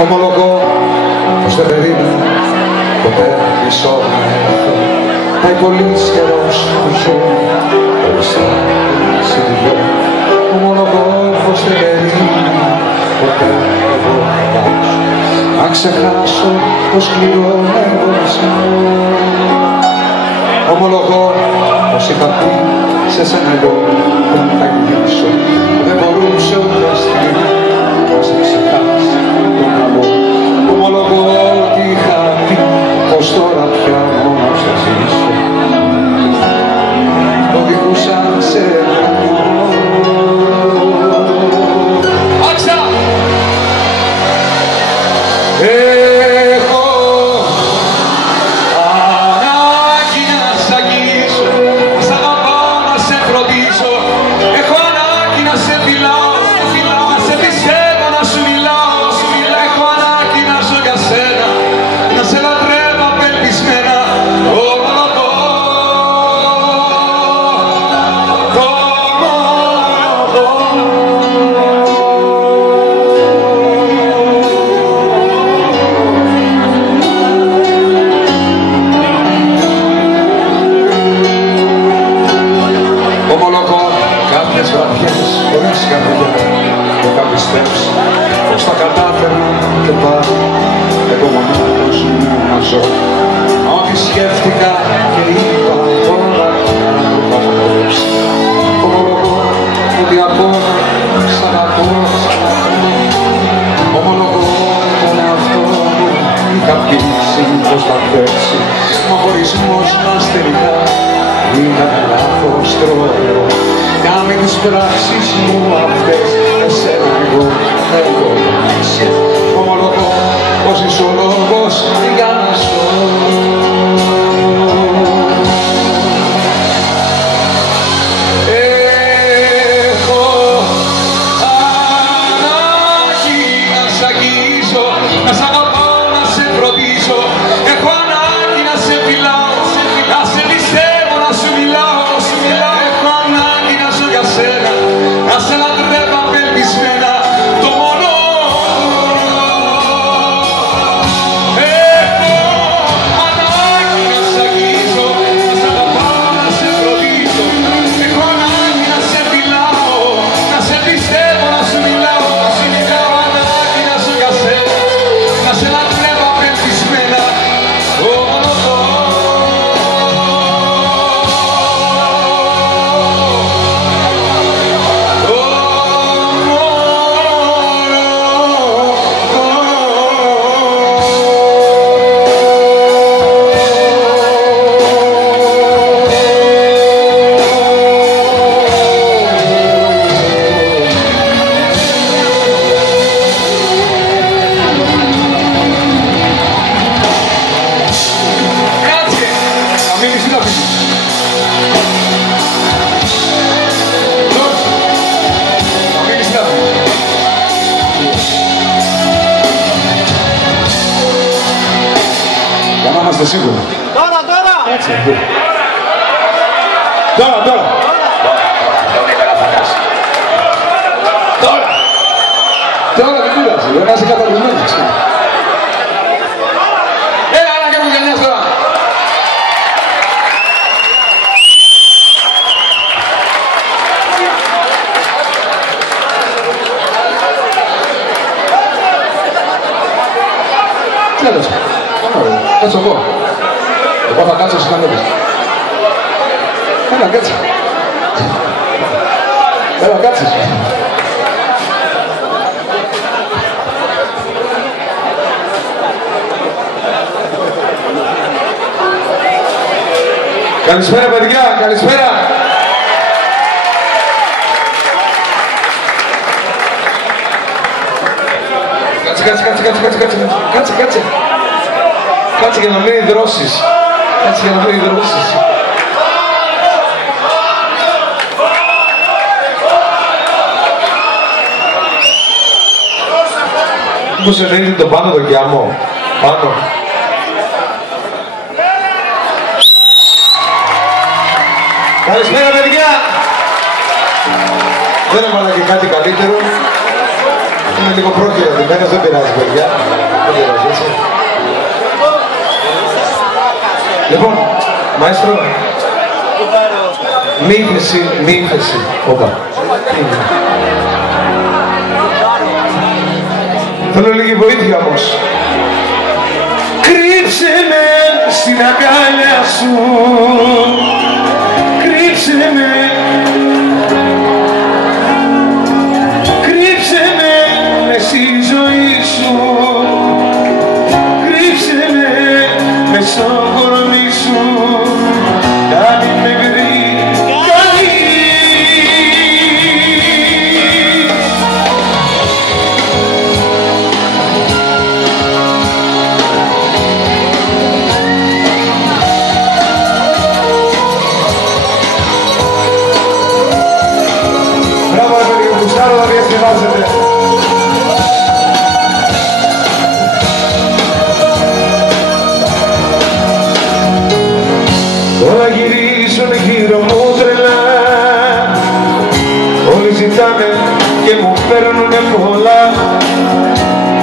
Ομολογώ πως δεν περίμενα ποτέ πίσω να έρθω. Πάει πολύς καιρός που ζω μπροστά σε δυο. Ομολογώ πως δεν περίμενα ποτέ εγώ να αλλάξω. Αν ξεχάσω το σκληρό εγωισμό. Ομολογώ πως είχα πει σε σένα εγώ δεν θα γυρίσω. Δεν μπορούσε ούτε στιγμή να σε ξεχάσει τον αμμό. Ομολογώ ότι είχα πει πως τώρα πια μόνος θα ζήσω. Οδηγούσαν σε άξα! Έχω ανάγκη να σ' αγγίσω, να σ' αγαπάω, να σε φροντίσω. Έχω ανάγκη να σε φιλάω, να σε πιστεύω, να σου μιλάω. Έχω ανάγκη να ζω για σένα, να σε λατρεύω απελπισμένα. Ομολογώ κάποιες βραδιές χωρίς καρδιά δεν θα πιστέψω πως τα κατάφερα και πάλι εγώ μονάχος μου να ζω. Ό,τι σκέφτηκα και είπα τώρα να το παραδέψω. Ομολογώ ότι απόρα ξαναπώ. Ομολογώ τον εαυτό μου είχα πείσει πως θα παίξει. Μα ο χωρισμός μας τελικά ήταν λάθος τρόπο. Κάμε τις πράξεις μου αυτές, εσένα εγώ είσαι. Ομολογώ πως είσαι ο λόγος για να ζω. Έχω ανάγκη να σ' αγγίσω, να σ' αγαπάω, να σε φροντίσω. Έχω ανάγκη να σε φιλάω, να σε πιστεύω, να σου μιλάω. Έχω ανάγκη να ζω για σένα, να σε λατρεύω απελπισμένα. Το μόνο έχω ανάγκη να σ' αγγίσω, να σ' αγαπάω, να σε φροντίσω. Έχω ανάγκη να σε φιλάω, να σε πιστεύω, να σου μιλάω. Έχω ανάγκη να ζω για σένα, να σε λατρεύω απελπισμένα. Για να είμαστε σίγουροι. Τώρα! Έτσι, τώρα. Τώρα δεν πειράζει, δεν είσαι καταλυσμένος. Έλα και μου γενιάς τώρα. Τι έλα έτσι. Κάτσω εγώ. Εγώ θα κάτσω, εσύ θα ανέβεις. Έλα, κάτσε. Έλα, κάτσε. Καλησπέρα, παιδιά, καλησπέρα. Κάτσε. Κάτσε για να μην υδρώσεις. Μήπως εννοείται το πάνω το γιάμο. Πάνω. Καλησπέρα, παιδιά. Δεν έβαλα και κάτι καλύτερο. Είναι λίγο προχειροτημένος, δεν πειράζει παιδιά. Δεν πειράζει, έτσι. Λοιπόν, μαέστρο, μη ύφεση. Όπα. Θέλω λίγη βοήθεια όμως. Κρύψε με στην αγκάλια σου. Κρύψε με. Κρύψε με μες στη ζωή σου. Κρύψε με μες στο κορμί σου. Να μην με βρει όλα γυρίζουν γύρω μου τρελά. Όλοι ζητάνε και μου παίρνουνε πολλά.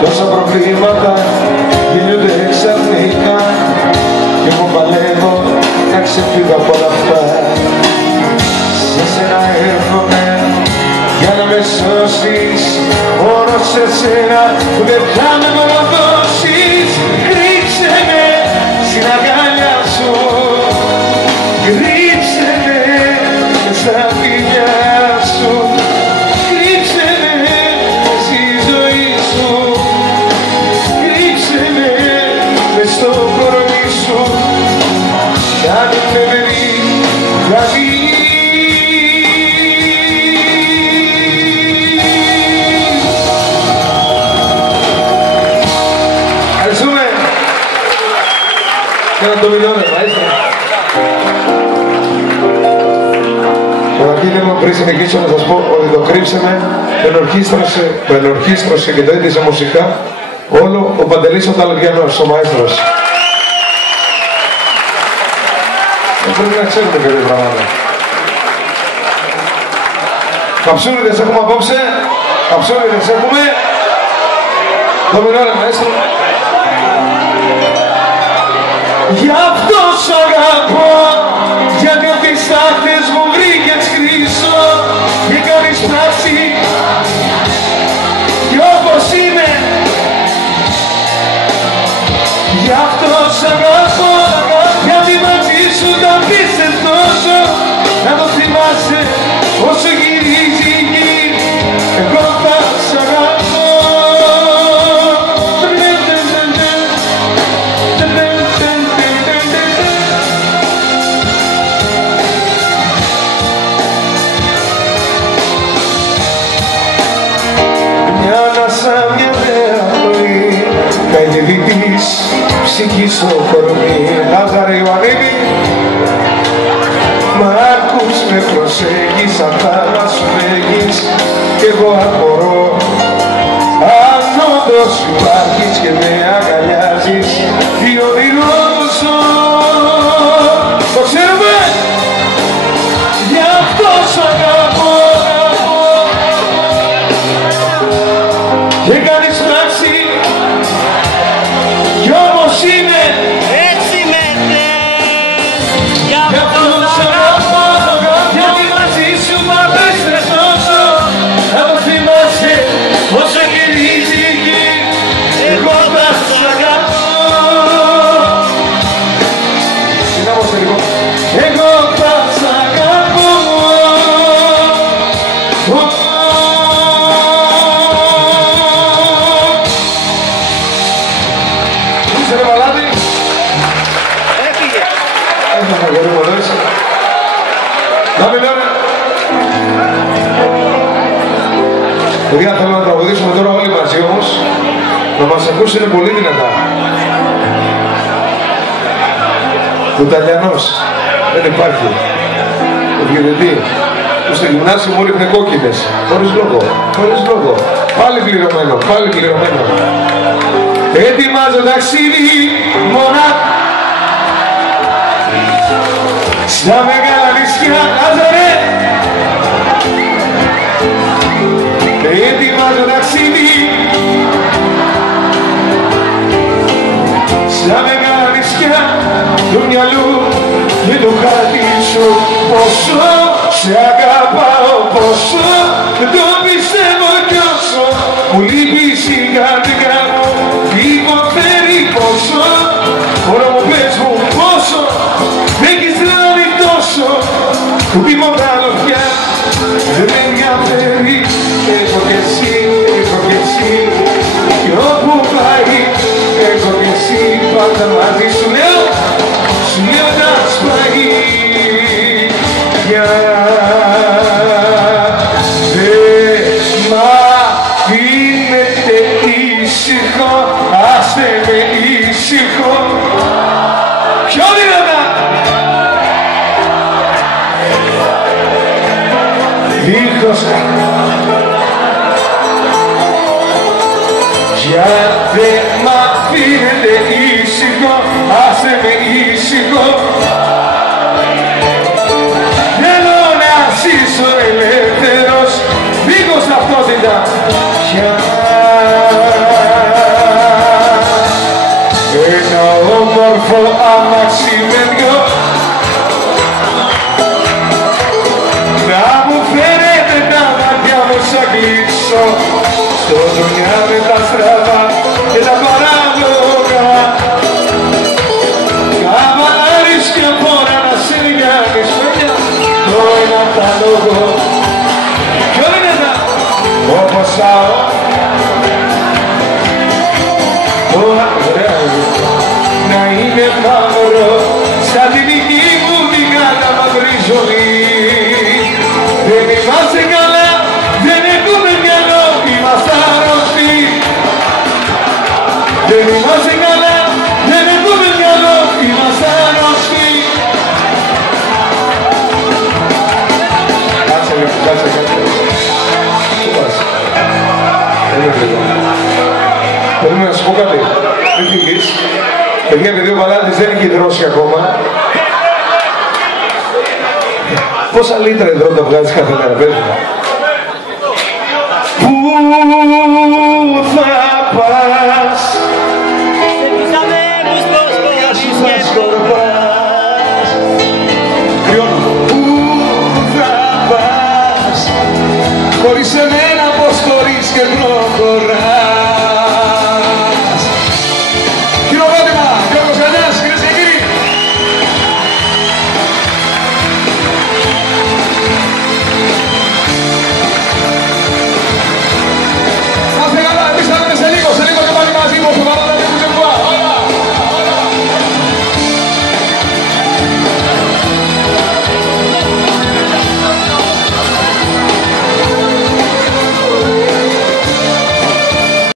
Τόσα προβλήματα γίνονται ξαφνικά και εγώ παλεύω να ξεφύγω από όλα αυτά. Σε σένα έρχομαι για να με σώσεις, μόνο σε σένα που δεν θα με μονοδώσεις. Κρύψε με στην αγκάλια σου. Κρύψε με στα φιλιά σου. Κρύψε με στη ζωή σου. Κρύψε με μες στο κορμί σου. Κι αν με βρει δηλαδή. Ευχαριστούμε. Ένα το μιλώνε, μαέστρο. Καταρχήν πριν συνεχίσω να σας πω ότι το κρύψαμε, το ενορχίστρωσε και το έντυσε μουσικά όλο ο Παντελής ο Ταλογιανός, ο μαέστρος. Πρέπει να ξέρουμε και τέτοια πράγματα. Καψούριδες έχουμε απόψε, καψούριδες έχουμε. Το μιλώνε μαέστρο. Γι' αυτό σ' αγαπώ, γιατί απ' τις άχτες μου βρήκες χρυσό και κάνεις πράξη κι όπως είμαι. Γι' αυτό σ' αγαπώ, γιατί μαζί σου τα πίστες τόσο. Να το θυμάσαι όσο γυρίζει η γη, εγώ θα σ' αγαπώ. Της ψυχής στο κορμί. Λάζαρε Ιωαννίδη, μα ακούς με προσέχεις, αν θα σου φέγεις κι εγώ απορώ. Αν όντως υπάρχεις και με αγκαλιάζεις, τι όνειρό ζω. Το ξέρουμε, γι' αυτό σ' αγαπώ και κάνεις πράξη. Κι όμως είμαι έτσι με θες. Γι' αυτό σ' αγαπώ, γιατί μαζί σου μ' απέστρες τόσο. Να το θυμάσαι όσο γυρίζει η γη, εγώ θα σ' αγαπώ. Συνάμωστε λοιπόν. Εγώ θα σ' αγαπώ. Είσαι ρε Βαλάτη. Έφυγε. Έφυγε αγόρι μου εδώ είσαι. Να με λένε. Παιδιά θέλω να τραγουδήσουμε τώρα όλοι μαζί όμως. Να μας ακούσουν πολύ δυνατά. Κουταλιανός. Δεν υπάρχει. Το διευθυντή. Που στο γυμνάσιο μου ρίχνε κόκκινες. Χωρίς λόγο. Χωρίς λόγο. Πάλι πληρωμένο. Πάλι πληρωμένο. Ετοιμάζω ταξίδι μονά στα μεγάλα νησιά. Άζαρε! Ετοιμάζω ταξίδι μυαλού δεν το κρατήσω. Πόσο σε αγαπάω, πόσο δεν το πιστεύω κι όσο μου λείπεις η καρδιά μου, υποφέρει πόσο. Όλα μου πες μου πόσο με έχεις λάβει τόσο, που τίποτα άλλο πια δεν με ενδιαφέρει. Έχω κι εσύ, έχω κι εσύ, κι όπου πάει έχω κι εσύ πάντα μαζί. Σου λέω να σπάει πια. Δεν μ' αφήνετε ήσυχο, άστε με ήσυχο. Πιο δυνατά. Δίχως για δεν μ' αφήνετε ήσυχο, άστε με ήσυχο. Θέλω να ζήσω ελεύθερος, δίχως ταυτότητα πια. Ένα όμορφο αμάξι με δυο να μου φέρετε τα μάτια μου σαν κλείσω στο δουνιά με τα στραβά και τα παράλογα. Καβαλάρης και φορά να σε λιγάνεις παιδιά, το ένα τα λόγο. Ποιο είναι τα όπως άω να είναι μαύρο σαν τη δική μου την καταμαυρή ζωή. Δεν είμαστε καλά, δεν έχουμε μυαλό, είμαστε άρρωστοι. Δεν είμαστε καλά, δεν έχουμε μυαλό, είμαστε άρρωστοι. Κάτσε λίγο, κάτσε. Πού πας? Θέλω να σου πω κάτι. Μην θυμείς. Παιδιά, επειδή ο Παλάτης δεν έχει δρώσει ακόμα. Πόσα λίτρα υδρότα βγάζεις κάθε μέρα, πες μου?